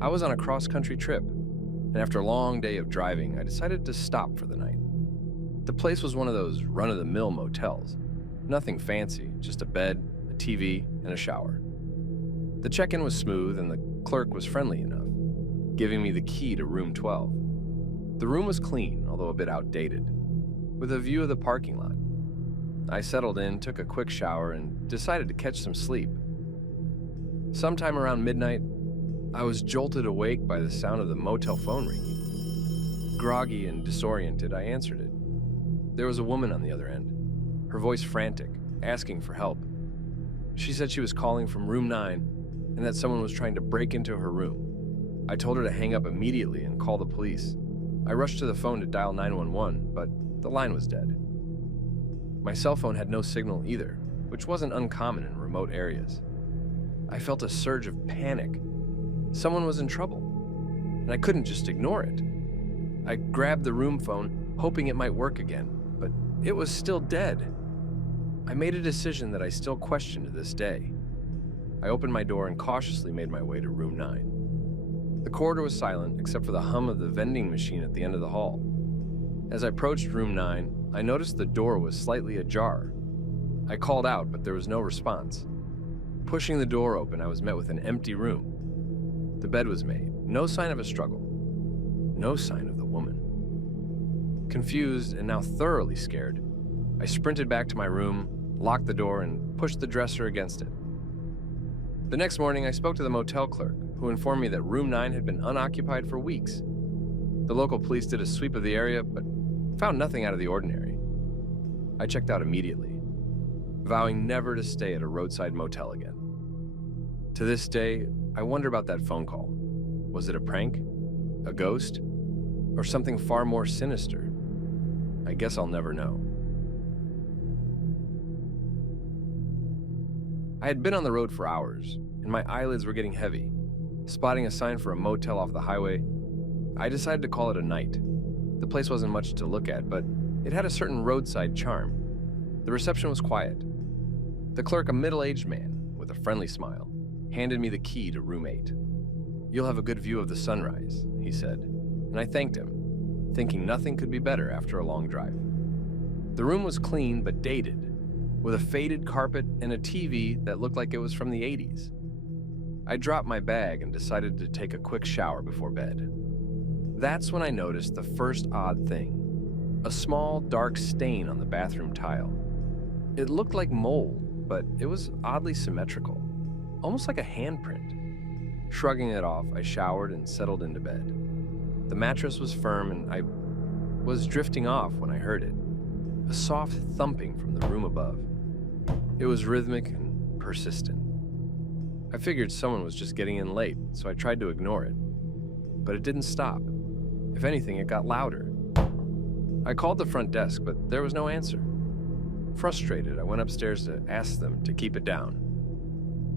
I was on a cross-country trip, and after a long day of driving, I decided to stop for the night. The place was one of those run-of-the-mill motels. Nothing fancy, just a bed, a TV, and a shower. The check-in was smooth, and the clerk was friendly enough, giving me the key to room 12. The room was clean, although a bit outdated, with a view of the parking lot. I settled in, took a quick shower, and decided to catch some sleep. Sometime around midnight, I was jolted awake by the sound of the motel phone ringing. Groggy and disoriented, I answered it. There was a woman on the other end, her voice frantic, asking for help. She said she was calling from room 9 and that someone was trying to break into her room. I told her to hang up immediately and call the police. I rushed to the phone to dial 911, but the line was dead. My cell phone had no signal either, which wasn't uncommon in remote areas. I felt a surge of panic. Someone was in trouble, and I couldn't just ignore it. I grabbed the room phone, hoping it might work again, but it was still dead. I made a decision that I still question to this day. I opened my door and cautiously made my way to room 9. The corridor was silent except for the hum of the vending machine at the end of the hall. As I approached room 9, I noticed the door was slightly ajar. I called out, but there was no response. Pushing the door open, I was met with an empty room. The bed was made, no sign of a struggle, no sign of the woman. Confused and now thoroughly scared, I sprinted back to my room, locked the door, and pushed the dresser against it. The next morning, I spoke to the motel clerk, who informed me that room 9 had been unoccupied for weeks. The local police did a sweep of the area, but found nothing out of the ordinary. I checked out immediately, vowing never to stay at a roadside motel again. To this day, I wonder about that phone call. Was it a prank? A ghost? Or something far more sinister? I guess I'll never know. I had been on the road for hours, and my eyelids were getting heavy. Spotting a sign for a motel off the highway, I decided to call it a night. The place wasn't much to look at, but it had a certain roadside charm. The reception was quiet. The clerk, a middle-aged man with a friendly smile, handed me the key to room 8. "You'll have a good view of the sunrise," he said, and I thanked him, thinking nothing could be better after a long drive. The room was clean but dated, with a faded carpet and a TV that looked like it was from the 80s. I dropped my bag and decided to take a quick shower before bed. That's when I noticed the first odd thing: a small, dark stain on the bathroom tile. It looked like mold, but it was oddly symmetrical, almost like a handprint. Shrugging it off, I showered and settled into bed. The mattress was firm, and I was drifting off when I heard it, a soft thumping from the room above. It was rhythmic and persistent. I figured someone was just getting in late, so I tried to ignore it. But it didn't stop. If anything, it got louder. I called the front desk, but there was no answer. Frustrated, I went upstairs to ask them to keep it down.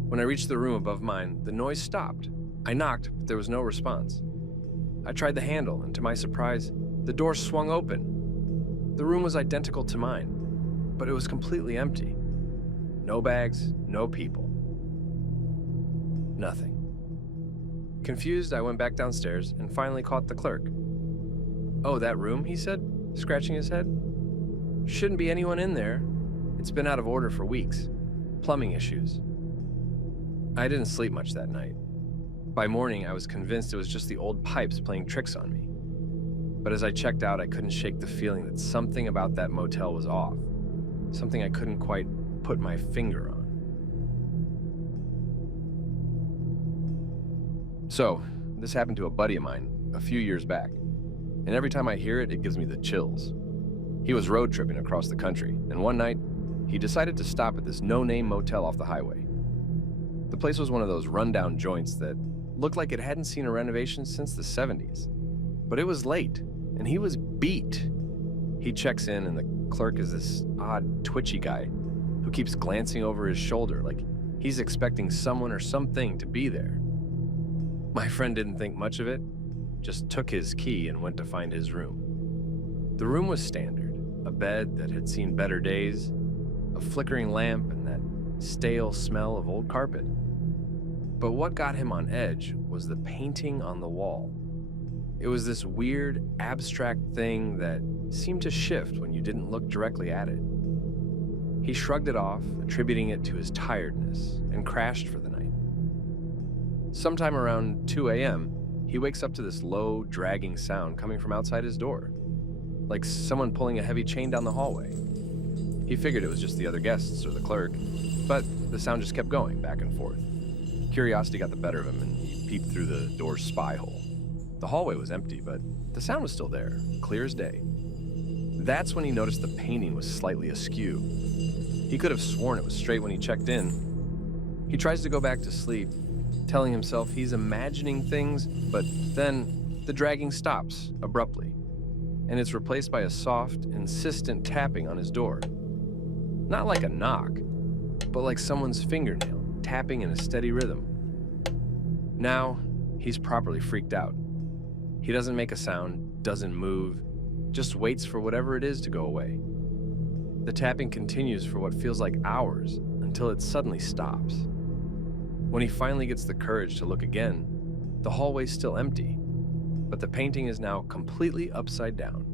When I reached the room above mine, the noise stopped. I knocked, but there was no response. I tried the handle, and to my surprise, the door swung open. The room was identical to mine, but it was completely empty. No bags, no people. Nothing. Confused, I went back downstairs and finally caught the clerk. "Oh, that room?" he said, scratching his head. "Shouldn't be anyone in there. It's been out of order for weeks. Plumbing issues." I didn't sleep much that night. By morning, I was convinced it was just the old pipes playing tricks on me. But as I checked out, I couldn't shake the feeling that something about that motel was off, something I couldn't quite put my finger on. So, this happened to a buddy of mine a few years back, and every time I hear it, it gives me the chills. He was road tripping across the country, and one night, he decided to stop at this no-name motel off the highway. The place was one of those rundown joints that looked like it hadn't seen a renovation since the 70s. But it was late, and he was beat. He checks in, and the clerk is this odd, twitchy guy who keeps glancing over his shoulder like he's expecting someone or something to be there. My friend didn't think much of it, just took his key and went to find his room. The room was standard, a bed that had seen better days, a flickering lamp, and that stale smell of old carpet. But what got him on edge was the painting on the wall. It was this weird, abstract thing that seemed to shift when you didn't look directly at it. He shrugged it off, attributing it to his tiredness, and crashed for the night. Sometime around 2 a.m., he wakes up to this low, dragging sound coming from outside his door, like someone pulling a heavy chain down the hallway. He figured it was just the other guests or the clerk, but the sound just kept going back and forth. Curiosity got the better of him, and he peeped through the door's spy hole. The hallway was empty, but the sound was still there, clear as day. That's when he noticed the painting was slightly askew. He could have sworn it was straight when he checked in. He tries to go back to sleep, telling himself he's imagining things, but then the dragging stops abruptly, and it's replaced by a soft, insistent tapping on his door. Not like a knock, but like someone's fingernail tapping in a steady rhythm. Now, he's properly freaked out. He doesn't make a sound, doesn't move, just waits for whatever it is to go away. The tapping continues for what feels like hours until it suddenly stops. When he finally gets the courage to look again, the hallway's still empty, but the painting is now completely upside down.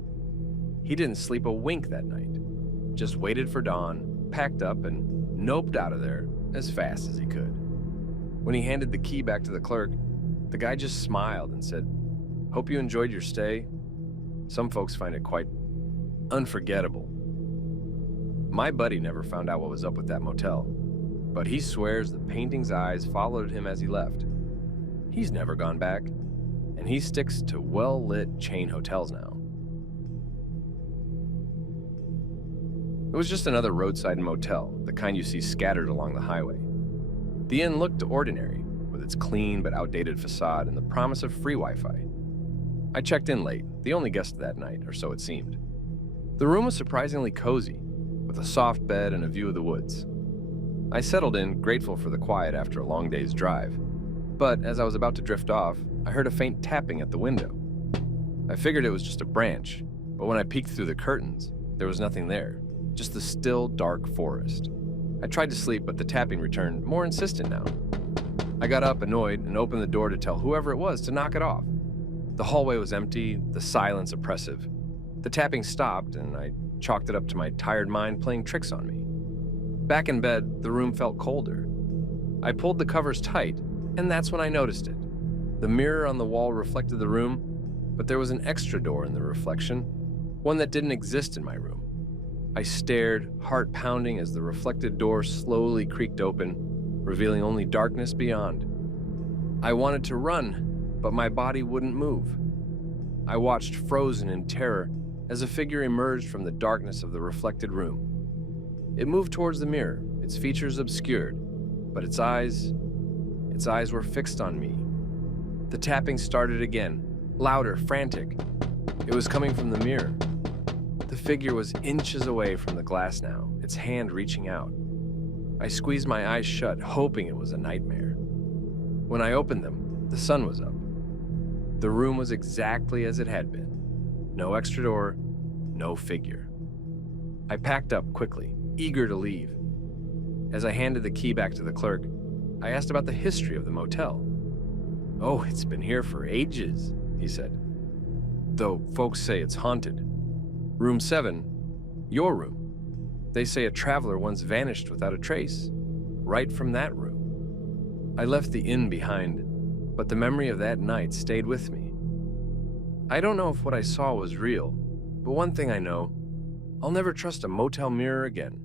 He didn't sleep a wink that night, just waited for dawn, packed up, and noped out of there as fast as he could. When he handed the key back to the clerk, the guy just smiled and said, "Hope you enjoyed your stay. Some folks find it quite unforgettable." My buddy never found out what was up with that motel, but he swears the painting's eyes followed him as he left. He's never gone back, and he sticks to well-lit chain hotels now. It was just another roadside motel, the kind you see scattered along the highway. The inn looked ordinary, with its clean but outdated facade and the promise of free Wi-Fi. I checked in late, the only guest that night, or so it seemed. The room was surprisingly cozy, with a soft bed and a view of the woods. I settled in, grateful for the quiet after a long day's drive. But as I was about to drift off, I heard a faint tapping at the window. I figured it was just a branch, but when I peeked through the curtains, there was nothing there, just the still, dark forest. I tried to sleep, but the tapping returned, more insistent now. I got up, annoyed, and opened the door to tell whoever it was to knock it off. The hallway was empty, the silence oppressive. The tapping stopped, and I chalked it up to my tired mind playing tricks on me. Back in bed, the room felt colder. I pulled the covers tight, and that's when I noticed it. The mirror on the wall reflected the room, but there was an extra door in the reflection, one that didn't exist in my room. I stared, heart pounding, as the reflected door slowly creaked open, revealing only darkness beyond. I wanted to run, but my body wouldn't move. I watched frozen in terror as a figure emerged from the darkness of the reflected room. It moved towards the mirror, its features obscured, but its eyes were fixed on me. The tapping started again, louder, frantic. It was coming from the mirror. The figure was inches away from the glass now, its hand reaching out. I squeezed my eyes shut, hoping it was a nightmare. When I opened them, the sun was up. The room was exactly as it had been. No extra door, no figure. I packed up quickly, eager to leave. As I handed the key back to the clerk, I asked about the history of the motel. "Oh, it's been here for ages," he said. "Though folks say it's haunted. Room 7, your room. They say a traveler once vanished without a trace, right from that room." I left the inn behind, but the memory of that night stayed with me. I don't know if what I saw was real, but one thing I know, I'll never trust a motel mirror again.